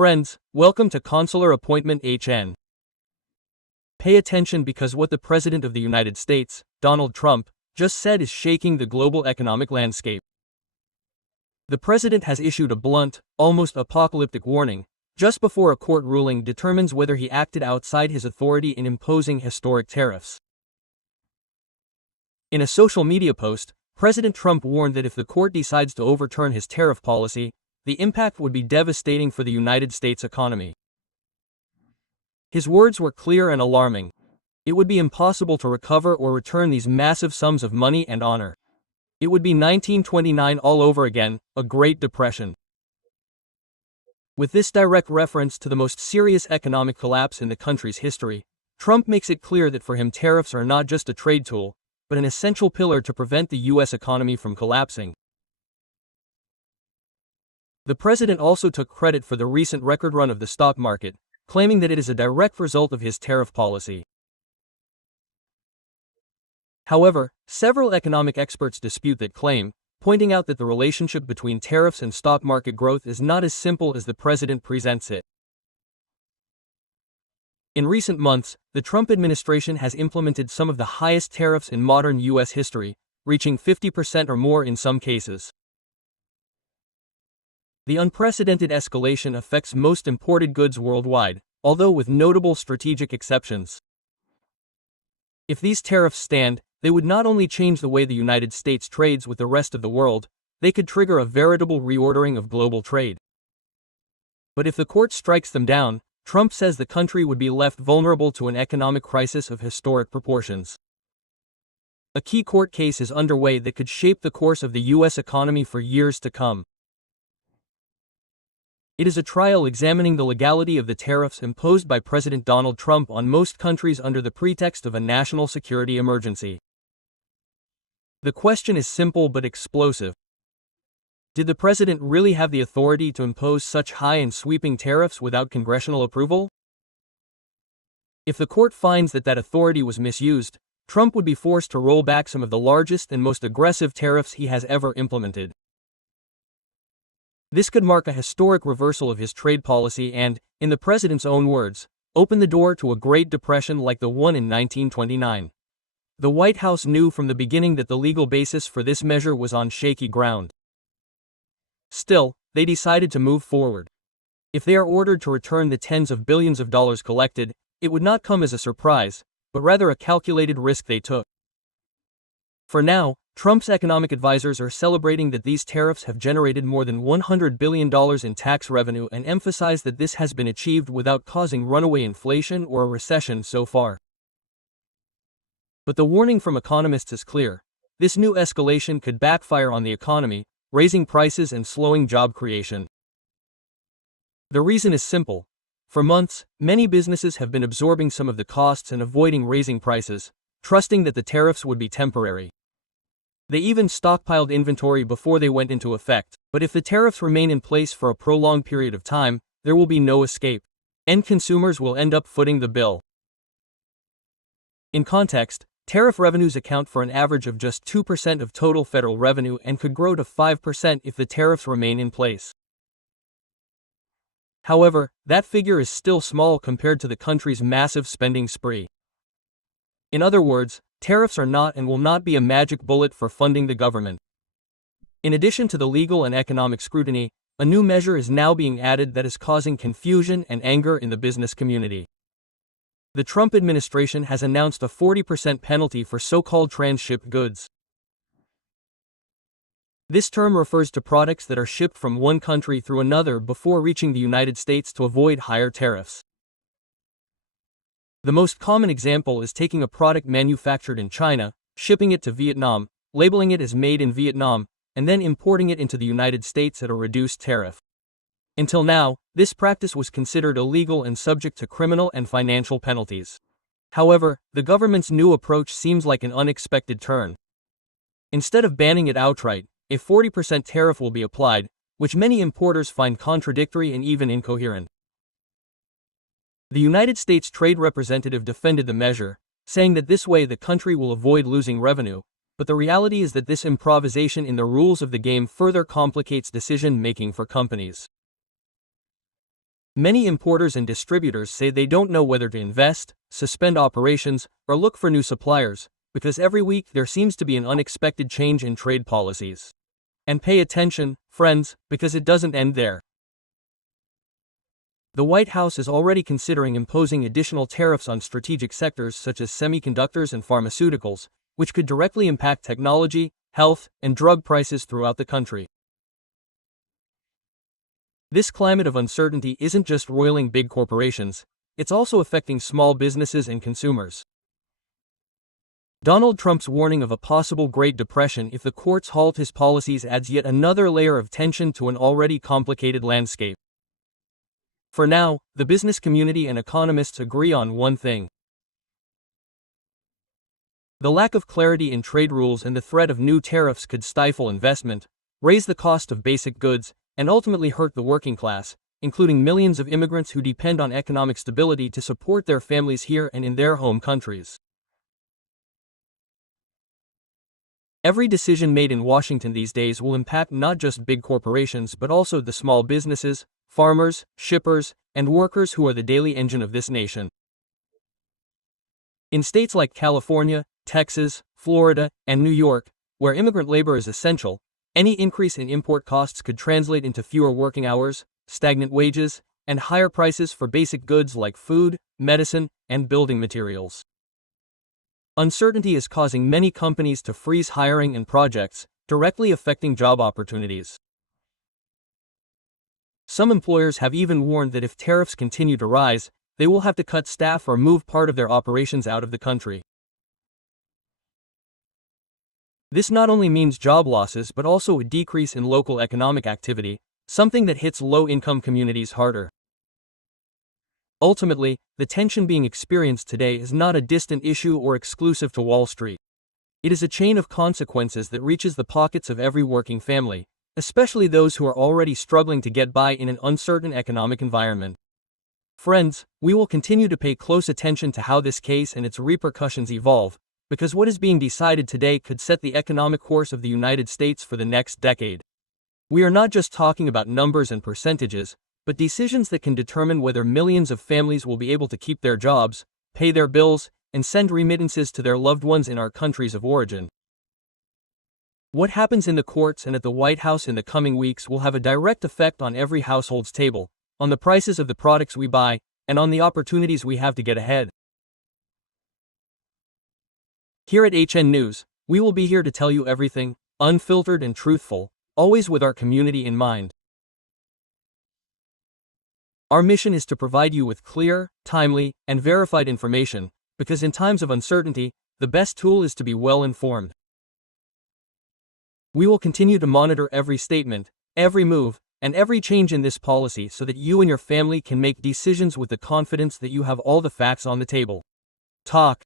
Friends, welcome to Consular Appointment HN. Pay attention because what the President of the United States, Donald Trump, just said is shaking the global economic landscape. The President has issued a blunt, almost apocalyptic warning, just before a court ruling determines whether he acted outside his authority in imposing historic tariffs. In a social media post, President Trump warned that if the court decides to overturn his tariff policy, the impact would be devastating for the United States economy. His words were clear and alarming. It would be impossible to recover or return these massive sums of money and honor. It would be 1929 all over again, a Great Depression. With this direct reference to the most serious economic collapse in the country's history, Trump makes it clear that for him tariffs are not just a trade tool, but an essential pillar to prevent the U.S. economy from collapsing. The president also took credit for the recent record run of the stock market, claiming that it is a direct result of his tariff policy. However, several economic experts dispute that claim, pointing out that the relationship between tariffs and stock market growth is not as simple as the president presents it. In recent months, the Trump administration has implemented some of the highest tariffs in modern U.S. history, reaching 50% or more in some cases. The unprecedented escalation affects most imported goods worldwide, although with notable strategic exceptions. If these tariffs stand, they would not only change the way the United States trades with the rest of the world, they could trigger a veritable reordering of global trade. But if the court strikes them down, Trump says the country would be left vulnerable to an economic crisis of historic proportions. A key court case is underway that could shape the course of the U.S. economy for years to come. It is a trial examining the legality of the tariffs imposed by President Donald Trump on most countries under the pretext of a national security emergency. The question is simple but explosive. Did the president really have the authority to impose such high and sweeping tariffs without congressional approval? If the court finds that that authority was misused, Trump would be forced to roll back some of the largest and most aggressive tariffs he has ever implemented. This could mark a historic reversal of his trade policy and, in the president's own words, open the door to a Great Depression like the one in 1929. The White House knew from the beginning that the legal basis for this measure was on shaky ground. Still, they decided to move forward. If they are ordered to return the tens of billions of dollars collected, it would not come as a surprise, but rather a calculated risk they took. For now, Trump's economic advisors are celebrating that these tariffs have generated more than $100 billion in tax revenue and emphasize that this has been achieved without causing runaway inflation or a recession so far. But the warning from economists is clear. This new escalation could backfire on the economy, raising prices and slowing job creation. The reason is simple. For months, many businesses have been absorbing some of the costs and avoiding raising prices, trusting that the tariffs would be temporary. They even stockpiled inventory before they went into effect, but if the tariffs remain in place for a prolonged period of time, there will be no escape. End consumers will end up footing the bill. In context, tariff revenues account for an average of just 2% of total federal revenue and could grow to 5% if the tariffs remain in place. However, that figure is still small compared to the country's massive spending spree. In other words, tariffs are not and will not be a magic bullet for funding the government. In addition to the legal and economic scrutiny, a new measure is now being added that is causing confusion and anger in the business community. The Trump administration has announced a 40% penalty for so-called transshipped goods. This term refers to products that are shipped from one country through another before reaching the United States to avoid higher tariffs. The most common example is taking a product manufactured in China, shipping it to Vietnam, labeling it as made in Vietnam, and then importing it into the United States at a reduced tariff. Until now, this practice was considered illegal and subject to criminal and financial penalties. However, the government's new approach seems like an unexpected turn. Instead of banning it outright, a 40% tariff will be applied, which many importers find contradictory and even incoherent. The United States Trade Representative defended the measure, saying that this way the country will avoid losing revenue, but the reality is that this improvisation in the rules of the game further complicates decision-making for companies. Many importers and distributors say they don't know whether to invest, suspend operations, or look for new suppliers, because every week there seems to be an unexpected change in trade policies. And pay attention, friends, because it doesn't end there. The White House is already considering imposing additional tariffs on strategic sectors such as semiconductors and pharmaceuticals, which could directly impact technology, health, and drug prices throughout the country. This climate of uncertainty isn't just roiling big corporations, it's also affecting small businesses and consumers. Donald Trump's warning of a possible Great Depression if the courts halt his policies adds yet another layer of tension to an already complicated landscape. For now, the business community and economists agree on one thing. The lack of clarity in trade rules and the threat of new tariffs could stifle investment, raise the cost of basic goods, and ultimately hurt the working class, including millions of immigrants who depend on economic stability to support their families here and in their home countries. Every decision made in Washington these days will impact not just big corporations but also the small businesses, farmers, shippers, and workers who are the daily engine of this nation. In states like California, Texas, Florida, and New York, where immigrant labor is essential, any increase in import costs could translate into fewer working hours, stagnant wages, and higher prices for basic goods like food, medicine, and building materials. Uncertainty is causing many companies to freeze hiring and projects, directly affecting job opportunities. Some employers have even warned that if tariffs continue to rise, they will have to cut staff or move part of their operations out of the country. This not only means job losses but also a decrease in local economic activity, something that hits low-income communities harder. Ultimately, the tension being experienced today is not a distant issue or exclusive to Wall Street. It is a chain of consequences that reaches the pockets of every working family, especially those who are already struggling to get by in an uncertain economic environment. Friends, we will continue to pay close attention to how this case and its repercussions evolve, because what is being decided today could set the economic course of the United States for the next decade. We are not just talking about numbers and percentages, but decisions that can determine whether millions of families will be able to keep their jobs, pay their bills, and send remittances to their loved ones in our countries of origin. What happens in the courts and at the White House in the coming weeks will have a direct effect on every household's table, on the prices of the products we buy, and on the opportunities we have to get ahead. Here at HN News, we will be here to tell you everything, unfiltered and truthful, always with our community in mind. Our mission is to provide you with clear, timely, and verified information, because in times of uncertainty, the best tool is to be well informed. We will continue to monitor every statement, every move, and every change in this policy so that you and your family can make decisions with the confidence that you have all the facts on the table. Talk,